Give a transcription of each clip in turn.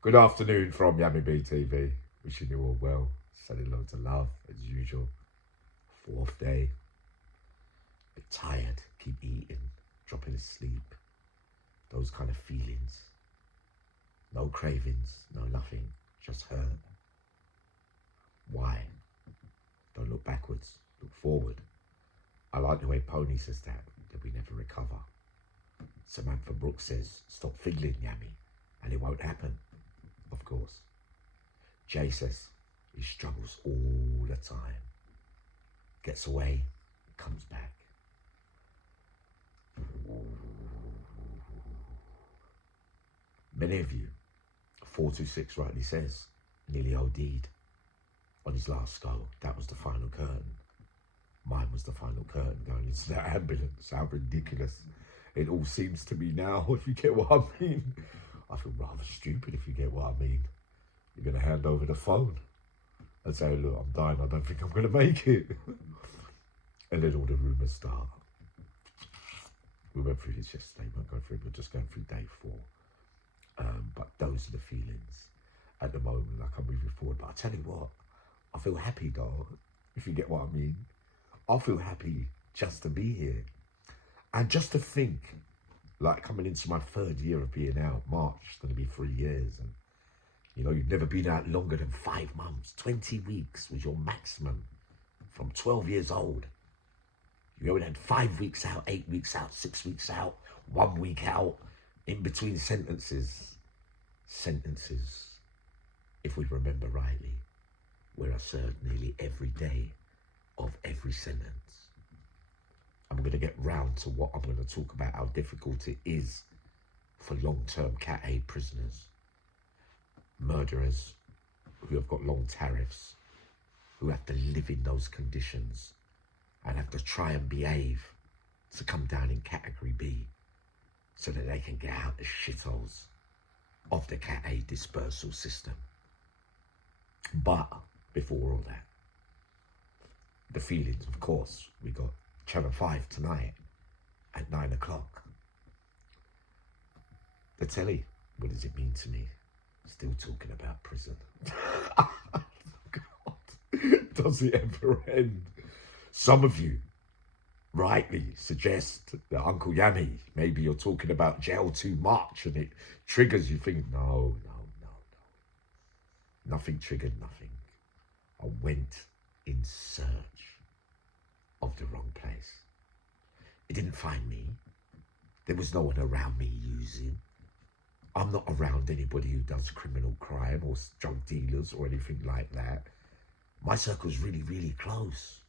Good afternoon from Yummy B TV. Wishing you all well. Sending loads of love as usual. Fourth day. Bit tired. Keep eating. Dropping asleep. Those kind of feelings. No cravings. No nothing. Just hurt. Why? Don't look backwards. Look forward. I like the way Pony says that we never recover. Samantha Brooks says, stop fiddling, Yummy, and it won't happen. Of course. Jay says he struggles all the time. Gets away, comes back. Many of you, 426 rightly says, nearly OD'd on his last go. That was the final curtain. Mine was the final curtain going into that ambulance. How ridiculous it all seems to me now, if you get what I mean. I feel rather stupid, if you get what I mean. You're going to hand over the phone and say, look, I'm dying, I don't think I'm going to make it. And then all the rumours start. We went through this yesterday, won't go through it, we're just going through day 4. But those are the feelings at the moment, like I'm moving forward. But I tell you what, I feel happy though, if you get what I mean. I feel happy just to be here. And just to think, like coming into my 3rd year of being out, March, it's going to be 3 years. And, you know, you've never been out longer than 5 months. 20 weeks was your maximum from 12 years old. You only had 5 weeks out, 8 weeks out, 6 weeks out, 1 week out, in between sentences. Sentences, if we remember rightly, where I served nearly every day of every sentence. I'm going to get round to what I'm going to talk about, how difficult it is for long-term catA prisoners, murderers who have got long tariffs, who have to live in those conditions and have to try and behave to come down in category B so that they can get out the shitholes of the catA dispersal system. But before all that, the feelings, of course, we got Channel 5 tonight at 9 o'clock. The telly, what does it mean to me? Still talking about prison. God, does it ever end? Some of you rightly suggest that Uncle Yummy, maybe you're talking about jail too much and it triggers you. Think, no. Nothing triggered nothing. I went in search of the wrong place. It didn't find me. There was no one around me using. I'm not around anybody who does criminal crime or drug dealers or anything like that. My circle's really, really close,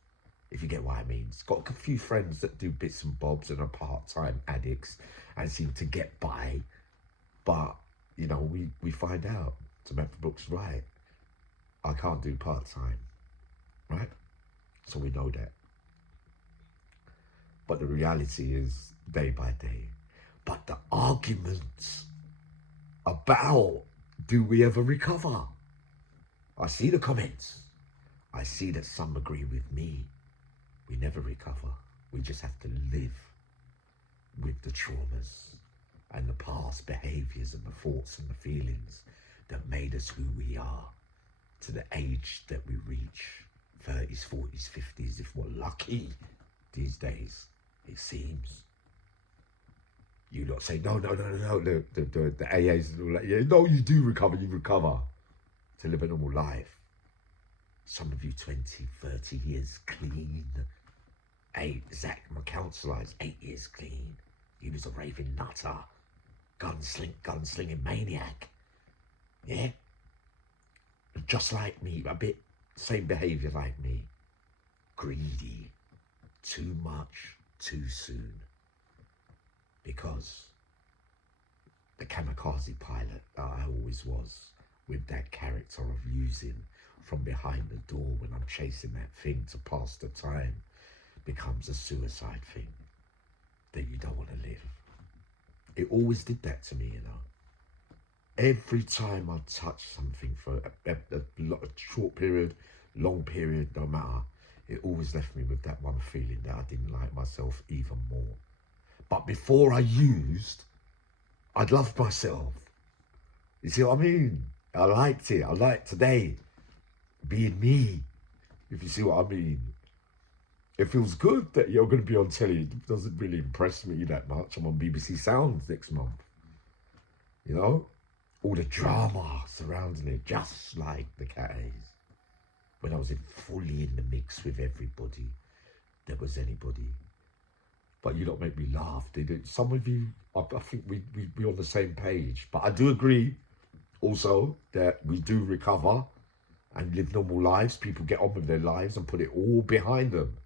if you get what I mean. It's got a few friends that do bits and bobs and are part-time addicts and seem to get by. But, you know, we find out, Samantha Brooks right, I can't do part-time, right? So we know that. But the reality is day by day. But the arguments about do we ever recover? I see the comments. I see that some agree with me. We never recover. We just have to live with the traumas and the past behaviours and the thoughts and the feelings that made us who we are to the age that we reach, 30s, 40s, 50s, if we're lucky these days, it seems. You lot say, no, the AAs and all that, yeah, no, you do recover, you recover to live a normal life. Some of you 20, 30 years clean. Zach, my counsellor, is 8 years clean. He was a raving nutter, gunslinging maniac. Yeah? Just like me, a bit same behaviour like me. Greedy. Too much, too soon. Because the kamikaze pilot that I always was, with that character of using from behind the door when I'm chasing that thing to pass the time, becomes a suicide thing that you don't want to live. It always did that to me, you know. Every time I touched something for a short period, long period, no matter, it always left me with that one feeling that I didn't like myself even more. But before I used, I'd loved myself. You see what I mean? I liked it. I like today being me, if you see what I mean. It feels good that you're going to be on telly. It doesn't really impress me that much. I'm on BBC Sounds next month. You know? All the drama surrounding it, just like the catA's. When I was fully in the mix with everybody, there was anybody. But you don't make me laugh. Some of you, I think we're on the same page. But I do agree also that we do recover and live normal lives. People get on with their lives and put it all behind them.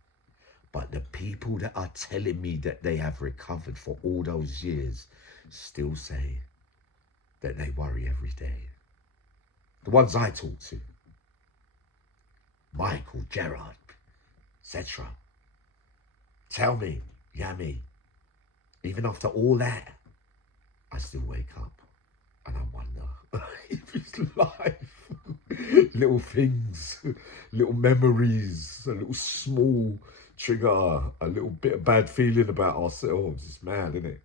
But the people that are telling me that they have recovered for all those years still say that they worry every day. The ones I talk to, Michael, Gerard, etc. Tell me, Yami, even after all that, I still wake up and I wonder if it's life. Little things, little memories, a little small trigger, a little bit of bad feeling about ourselves. It's mad, isn't it?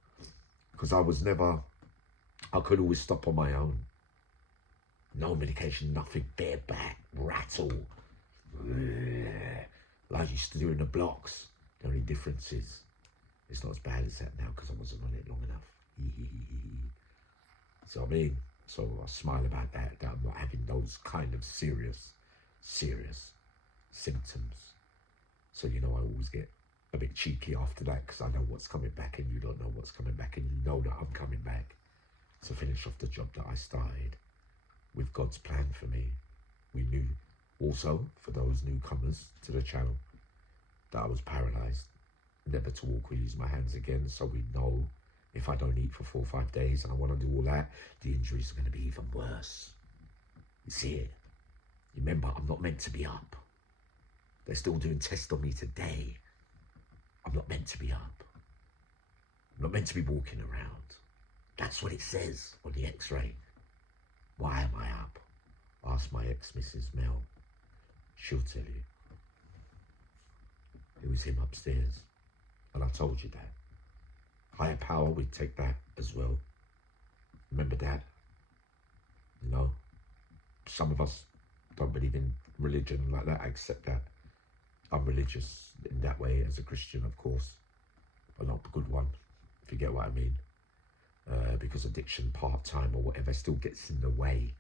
Because I could always stop on my own. No medication, nothing, bareback, rattle. Like I used to do in the blocks. The only difference is it's not as bad as that now because I wasn't on it long enough. So I mean, so I smile about that I'm not having those kind of serious symptoms. So, you know, I always get a bit cheeky after that because I know what's coming back and you don't know what's coming back and you know that I'm coming back to finish off the job that I started with God's plan for me. We knew also, for those newcomers to the channel, that I was paralyzed, never to walk or use my hands again. So we know if I don't eat for 4 or 5 days and I want to do all that, the injuries are going to be even worse. You see it? Remember, I'm not meant to be up. They're still doing tests on me today. I'm not meant to be up. I'm not meant to be walking around. That's what it says on the x-ray. Why am I up? Ask my ex-Mrs. Mel. She'll tell you. It was him upstairs. And I told you that. Higher power, we take that as well. Remember that? You know? Some of us don't believe in religion like that. I accept that. I'm religious in that way as a Christian, of course. But not a good one, if you get what I mean. Because addiction, part-time or whatever, still gets in the way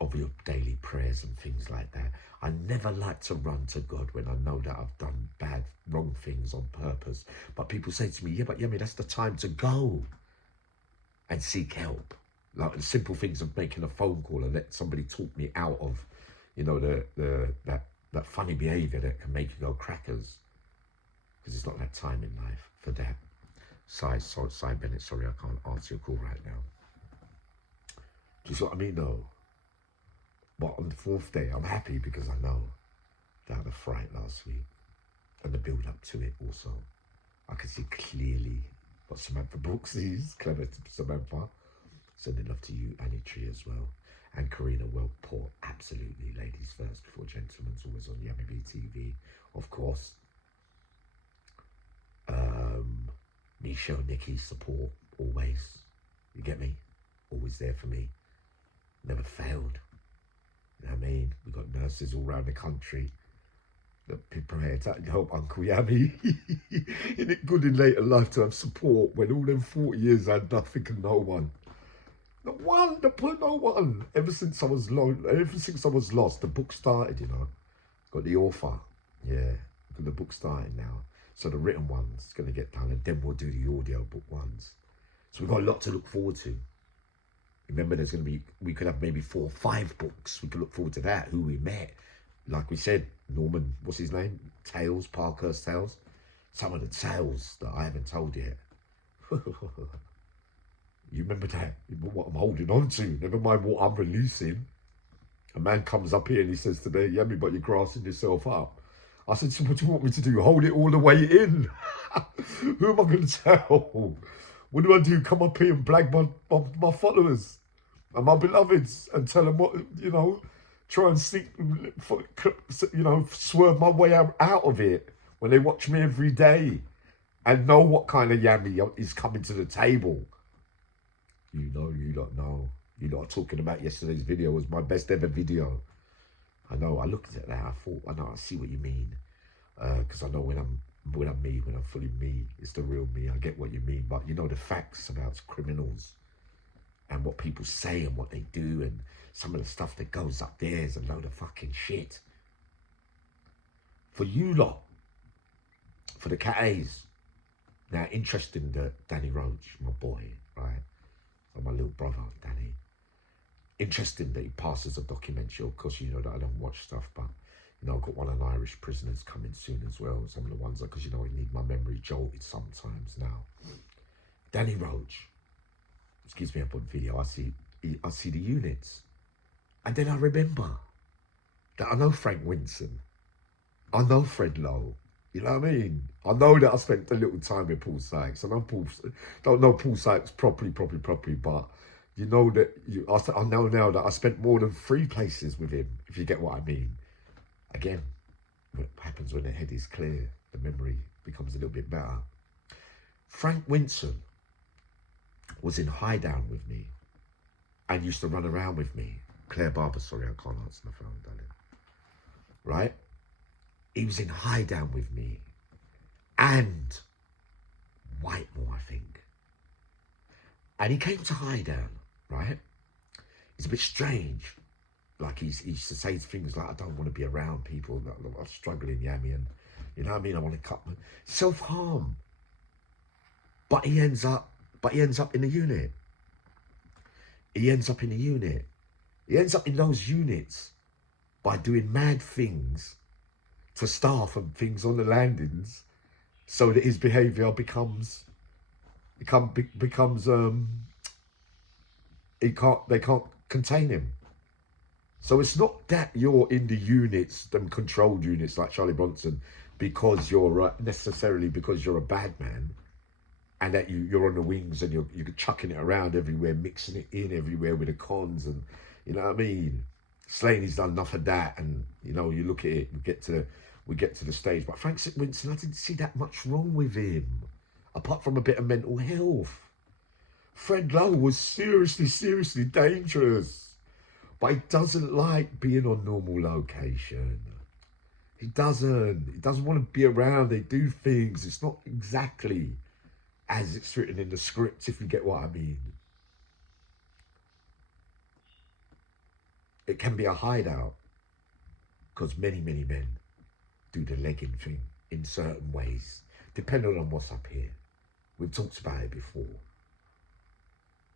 of your daily prayers and things like that. I never like to run to God when I know that I've done bad, wrong things on purpose. But people say to me, yeah, but Yemi, that's the time to go and seek help. Like the simple things of making a phone call and let somebody talk me out of, you know, that funny behaviour that can make you go crackers. Because it's not that time in life for that. Cy Bennett, sorry, I can't answer your call right now. Do you see what I mean, though? But on the 4th day, I'm happy because I know that I had a fright last week. And the build-up to it also. I can see clearly what Samantha Brooks is. Clever Samantha. Sending love to you, Annie Tree, as well. And Karina Wellport, absolutely. Ladies first before gentlemen's, always on Yummy B TV, of course. Michelle, Nikki, support, always. You get me? Always there for me. Never failed. You know what I mean? We've got nurses all around the country that prepare to help Uncle Yummy. Isn't it good in later life to have support when all them 40 years I had nothing and no one? No one. Ever since I was lost, the book started, you know. Got the author. Yeah, got the book started now. So the written one's going to get done, and then we'll do the audio book ones. So we've got a lot to look forward to. Remember, there's going to be, we could have maybe 4 or 5 books. We could look forward to that, who we met. Like we said, Norman, what's his name? Tales, Parkhurst Tales. Some of the tales that I haven't told yet. You remember that? What I'm holding on to. Never mind what I'm releasing. A man comes up here and he says today, Yummy, but you're grassing yourself up. I said, so what do you want me to do? Hold it all the way in? Who am I going to tell? What do I do? Come up here and blag my followers and my beloveds and tell them what, you know, try and seek, you know, swerve my way out of it when they watch me every day and know what kind of Yummy is coming to the table. You know, you don't know. You lot are talking about yesterday's video was my best ever video. I know, I looked at that, I thought, I know, I see what you mean. Because I know when I'm me, when I'm fully me, it's the real me. I get what you mean. But you know the facts about criminals and what people say and what they do and some of the stuff that goes up there is a load of fucking shit. For you lot, for the catAs, now interesting that Danny Roach, my boy, right? Or my little brother, Danny. Interesting that he passes a documentary. Of course, you know that I don't watch stuff, but you know, I've got one of the Irish prisoners coming soon as well. Some of the ones, because you know, I need my memory jolted sometimes now. Danny Roach, excuse me, up on video, I see the units. And then I remember that I know Frank Winsom. I know Fred Lowe. You know what I mean? I know that I spent a little time with Paul Sykes. I don't know Paul Sykes properly, but you know that I know now that I spent more than 3 places with him, if you get what I mean. Again, what happens when the head is clear, the memory becomes a little bit better. Frank Winsom was in Highdown with me and used to run around with me. Claire Barber, sorry, I can't answer my phone, darling. Right? He was in Highdown with me and Whitemore, I think. And he came to Highdown, right? It's a bit strange. Like he used to say things like, I don't want to be around people that are struggling, Yami, and you know what I mean? I want to cut self-harm. But he ends up in the unit. He ends up in the unit. He ends up in those units by doing mad things to staff and things on the landings so that his behaviour becomes they can't contain him. So it's not that you're in the units, them controlled units like Charlie Bronson, because you're necessarily because you're a bad man, and that you're on the wings and you're chucking it around everywhere, mixing it in everywhere with the cons, and you know what I mean. Slaney's done enough of that, and you know you look at it, we get to the stage. But Frank Winson, I didn't see that much wrong with him, apart from a bit of mental health. Fred Lowe was seriously dangerous. But he doesn't like being on normal location. He doesn't want to be around. They do things. It's not exactly as it's written in the script, if you get what I mean. It can be a hideout because many men do the legging thing in certain ways, depending on what's up here. We've talked about it before.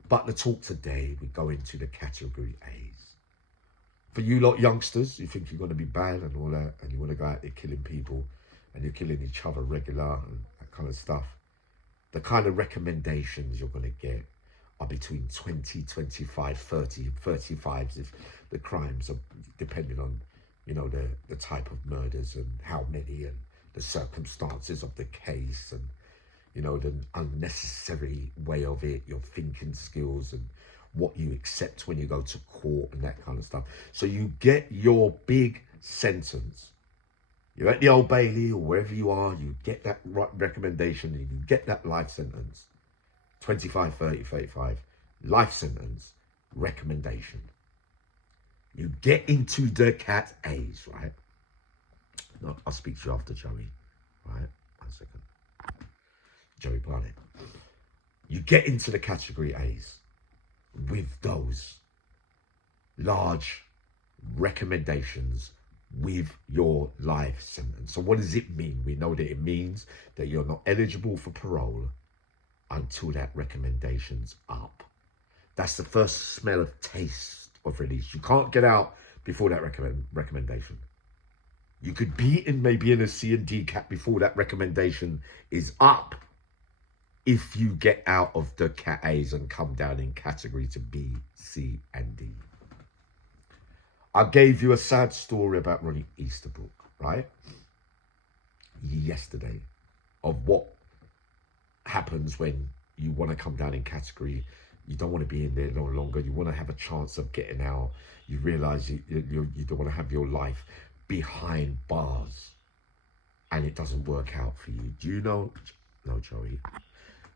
But the talk today, we go into the category A's. For you lot youngsters, you think you're going to be bad and all that, and you want to go out there killing people, and you're killing each other regular and that kind of stuff, the kind of recommendations you're going to get are between 20, 25, 30, 35s if the crimes are depending on, you know, the type of murders and how many and the circumstances of the case and, you know, the unnecessary way of it, your thinking skills and what you accept when you go to court and that kind of stuff. So you get your big sentence. You're at the Old Bailey or wherever you are, you get that recommendation and you get that life sentence. 25, 30, 35, life sentence, recommendation. You get into the catAs, right? No, I'll speak to you after, Joey, right? 1 second. Joey Barnett. You get into the category A's with those large recommendations with your life sentence. So what does it mean? We know that it means that you're not eligible for parole until that recommendation's up. That's the first smell of taste of release. You can't get out before that recommendation. You could be in maybe in a C and D cap before that recommendation is up, if you get out of the catAs and come down in category to B, C, and D. I gave you a sad story about Ronnie Easterbrook, right? Yesterday, of what happens when you want to come down in category. You don't want to be in there no longer. You want to have a chance of getting out. You realise you don't want to have your life behind bars. And it doesn't work out for you. Do you know? No, Joey.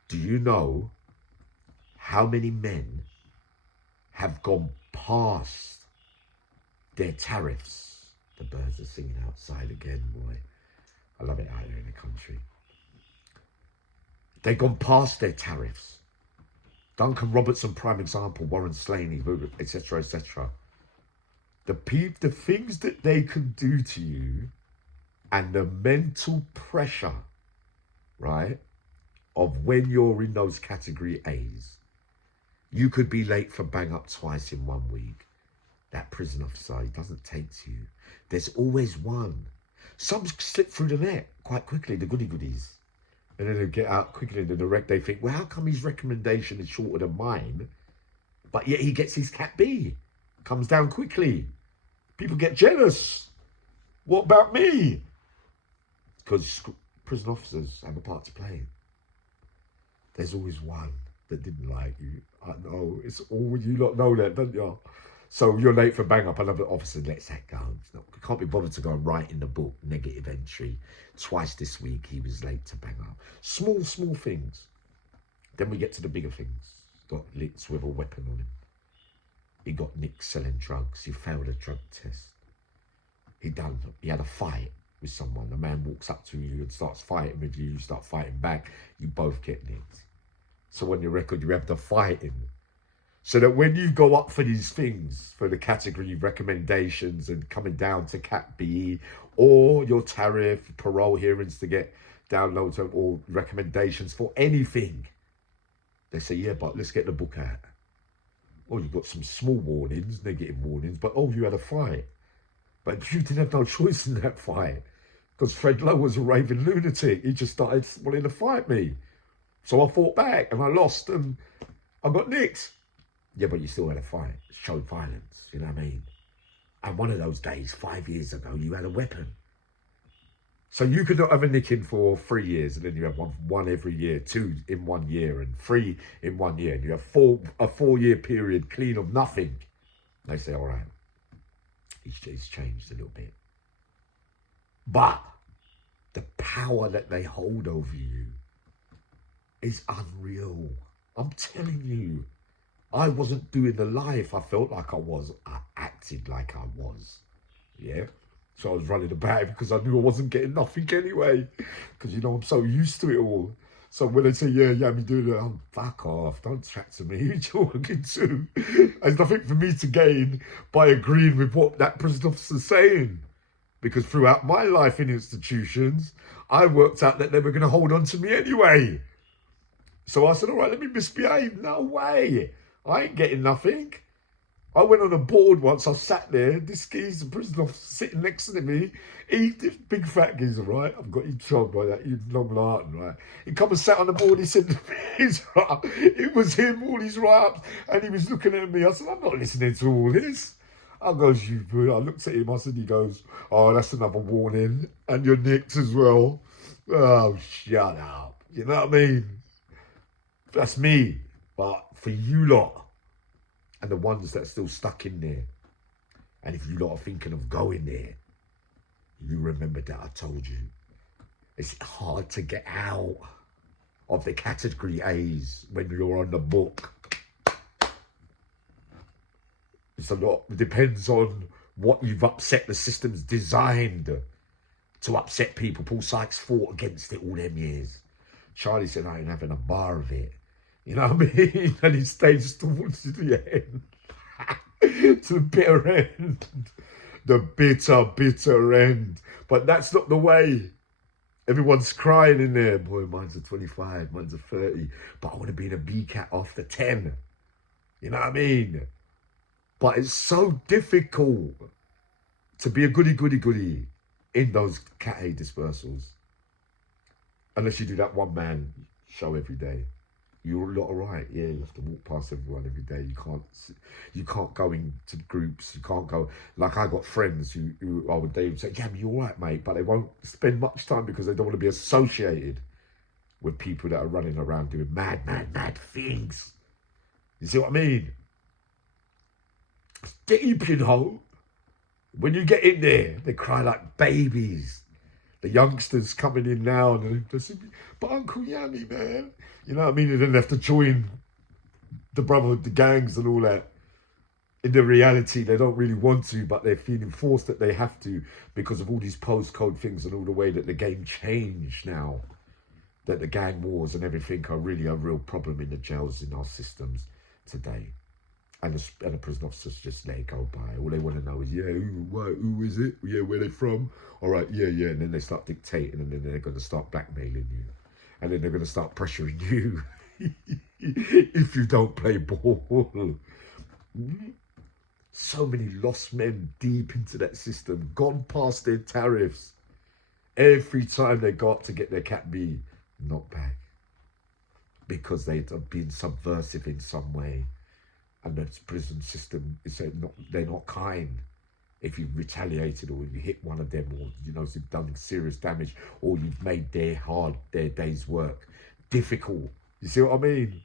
Do you know how many men have gone past their tariffs. The birds are singing outside again, boy. I love it out here in the country. They've gone past their tariffs. Duncan Robertson, prime example, Warren Slaney, etc., etc. The things that they can do to you and the mental pressure, right, of when you're in those category A's. You could be late for bang up twice in 1 week. That prison officer, he doesn't take to you. There's always one. Some slip through the net quite quickly, the goodies. And then they get out quickly and they think, well, how come his recommendation is shorter than mine? But yet he gets his catB. Comes down quickly. People get jealous. What about me? Because prison officers have a part to play. There's always one that didn't like you. I know, it's all you lot know that, don't you? So you're late for bang up, another officer lets that go. Can't be bothered to go and write in the book, negative entry. Twice this week he was late to bang up. Small things. Then we get to the bigger things. Got licks with a weapon on him. He got nicked selling drugs. He failed a drug test. He had a fight with someone. A man walks up to you and starts fighting with you. You start fighting back. You both get nicked. So on your record, you have the fighting. So that when you go up for these things, for the category recommendations and coming down to catB or your tariff, parole hearings to get downloads or recommendations for anything, they say, yeah, but let's get the book out. Oh, you've got some small warnings, negative warnings, but oh, you had a fight. But you didn't have no choice in that fight because Fred Lowe was a raving lunatic. He just started wanting to fight me. So I fought back and I lost and I got nicked. Yeah, but you still had a fight. It showed violence, you know what I mean? And one of those days, 5 years ago, you had a weapon. So you could not have a nicking for 3 years and then you have one every year, 2 in 1 year and 3 in 1 year. And you have a 4-year period clean of nothing. They say, all right, it's changed a little bit. But the power that they hold over you is unreal. I'm telling you. I wasn't doing the life I felt like I was. I acted like I was. Yeah? So I was running about because I knew I wasn't getting nothing anyway. Because, you know, I'm so used to it all. So when they say, yeah, me doing it, I'm fuck off. Don't chat to me. Who you talking to? There's nothing for me to gain by agreeing with what that prison officer's saying. Because throughout my life in institutions, I worked out that they were going to hold on to me anyway. So I said, all right, let me misbehave. No way. I ain't getting nothing. I went on a board once. I sat there. This geezer, prison officer, sitting next to me. This big fat geezer, right? I've got him told by that. He's long Martin, right? He come and sat on the board. He said, it was him, all his write-ups. And he was looking at me. I said, I'm not listening to all this. I goes, I looked at him. I said, he goes, oh, that's another warning. And you're nicked as well. Oh, shut up. You know what I mean? That's me. But for you lot, and the ones that are still stuck in there, and if you lot are thinking of going there, you remember that I told you. It's hard to get out of the category A's when you're on the book. It's a lot. It depends on what you've upset. The system's designed to upset people. Paul Sykes fought against it all them years. Charlie said, I ain't having a bar of it. You know what I mean? And he stayed towards the end. To the bitter end. The bitter end. But that's not the way. Everyone's crying in there. Boy, mine's a 25, mine's a 30. But I would have been a BCAT after 10. You know what I mean? But it's so difficult to be a goody in those catA dispersals. Unless you do that one-man show every day. You're a lot all right. Yeah, you have to walk past everyone every day. You can't go into groups. You can't go. Like I got friends who they would say, yeah, you're all right, mate. But they won't spend much time because they don't want to be associated with people that are running around doing mad things. You see what I mean? Deep, you know. When you get in there, they cry like babies. The youngsters coming in now and they say, but Uncle Yammy, man. You know what I mean? And then they have to join the brotherhood, the gangs and all that. in the reality, they don't really want to, but they're feeling forced that they have to because of all these postcode things and all the way that the game changed now. That the gang wars and everything are really a real problem in the jails in our systems today. And the prison officers just let it go by. All they want to know is, yeah, who is it? Yeah, where they from? All right, yeah. And then they start dictating, and then they're going to start blackmailing you. And then they're going to start pressuring you if you don't play ball. So many lost men deep into that system, gone past their tariffs. Every time they got to get their catB knocked back because they've been subversive in some way. And the prison system is they're not kind. If you've retaliated or you hit one of them, or you've done serious damage, or you've made their day's work difficult. You see what I mean?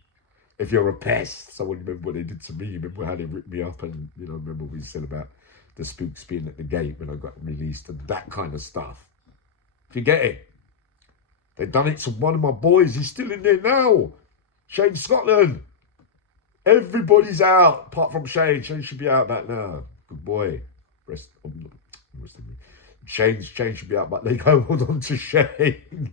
If you're a pest, someone remember what they did to me. Remember how they ripped me up, and remember what we said about the spooks being at the gate when I got released and that kind of stuff. If you get it, they've done it to one of my boys. He's still in there now. Shane Scotland. Everybody's out apart from Shane. Shane should be out back now. Good boy. Rest of me. Shane should be out, but they go hold on to Shane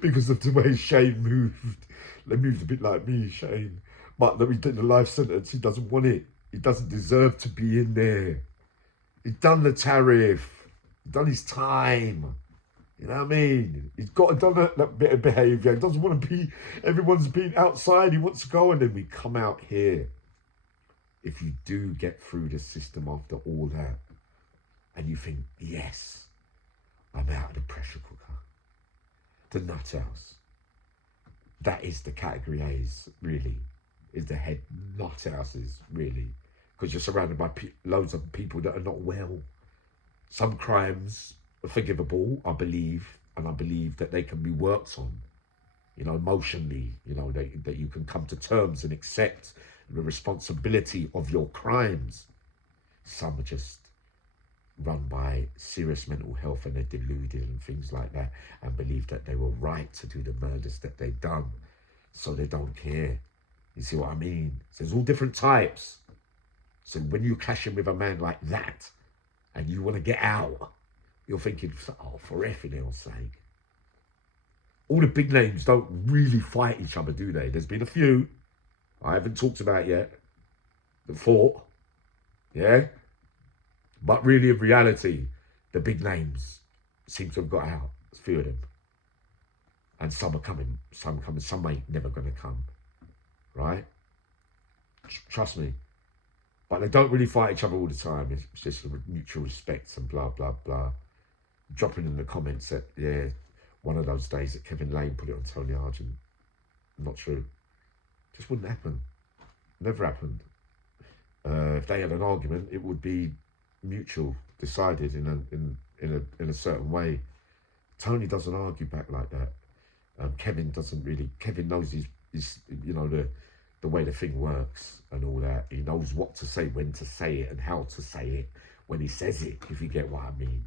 because of the way Shane moved. They moved a bit like me, Shane. But then we did the life sentence. He doesn't want it. He doesn't deserve to be in there. He's done the tariff. He's done his time. You know what I mean? He's got to done that bit of behaviour. He doesn't want to be, everyone's been outside. He wants to go, and then we come out here. If you do get through the system after all that, and you think, yes, I'm out of the pressure cooker, the nut house. That is the category A's, really, is the head nut houses, really. Because you're surrounded by loads of people that are not well. Some crimes are forgivable, I believe, and I believe that they can be worked on, emotionally, that you can come to terms and accept the responsibility of your crimes. Some are just run by serious mental health and they're deluded and things like that and believe that they were right to do the murders that they've done, so they don't care. You see what I mean? So there's all different types. So when you're clashing with a man like that and you want to get out, you're thinking, oh, for effing hell's sake. All the big names don't really fight each other, do they? There's been a few I haven't talked about yet that fought, yeah? But really, in reality, the big names seem to have got out. There's a few of them. And some are coming, some ain't never going to come, right? Trust me. But they don't really fight each other all the time. It's just mutual respect and blah, blah, blah. Dropping in the comments that, yeah, one of those days that Kevin Lane put it on Tony Argent. Not true. Just wouldn't happen. Never happened. If they had an argument, it would be mutual, decided in a certain way. Tony doesn't argue back like that. Kevin doesn't really. Kevin knows his the way the thing works and all that. He knows what to say, when to say it, and how to say it when he says it, if you get what I mean.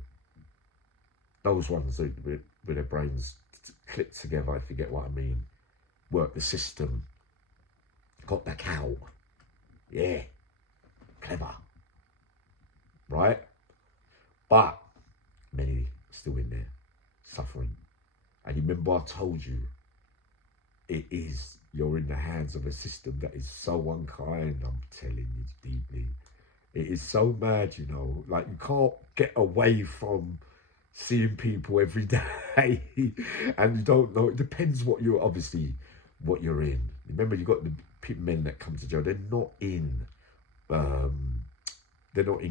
Those ones that, with their brains click together, if you get what I mean. Work the system. Got back out. Yeah. Clever. Right? But many still in there, suffering. And remember I told you, you're in the hands of a system that is so unkind, I'm telling you deeply. It is so mad, like you can't get away from seeing people every day and you don't know, it depends what you're in. Remember, you got the men that come to jail, they're not in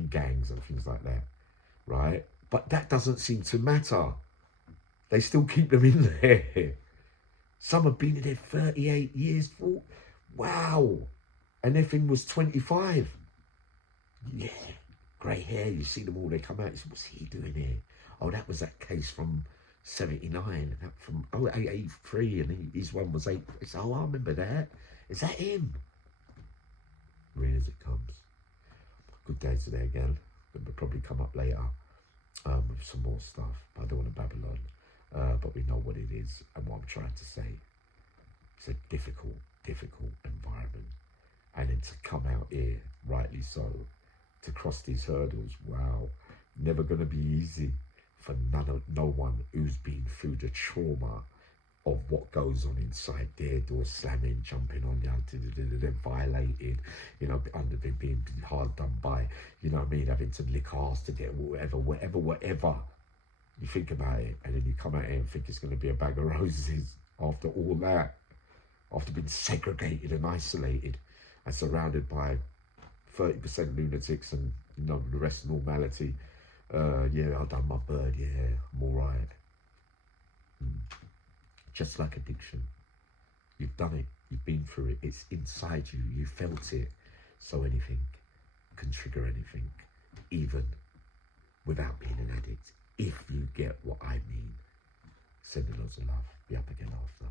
gangs and things like that, right? But that doesn't seem to matter. They still keep them in there. Some have been in there 38 years. Wow. And their thing was 25. Yeah. Grey hair. You see them all. They come out. You say, what's he doing here? Oh, that was that case from 79. From 83. And his one was 8. It's, oh, I remember that. Is that him? Real as it comes. Good day today again. It'll probably come up later with some more stuff. But I don't want to babble on. But we know what it is and what I'm trying to say. It's a difficult environment. And then to come out here, rightly so, to cross these hurdles. Wow, never going to be easy for no one who's been through the trauma of what goes on inside their door, slamming, jumping on you, then violated, you know, under being hard done by, you know what I mean, having to lick arse to get whatever. You think about it, and then you come out here and think it's going to be a bag of roses after all that, after being segregated and isolated and surrounded by 30% lunatics and, you know, the rest normality. Yeah, I've done my bird, yeah, I'm all right. Just like addiction, you've done it, you've been through it, it's inside you, you felt it. So anything can trigger anything, even without being an addict, if you get what I mean. Sending loads of love, be up again after.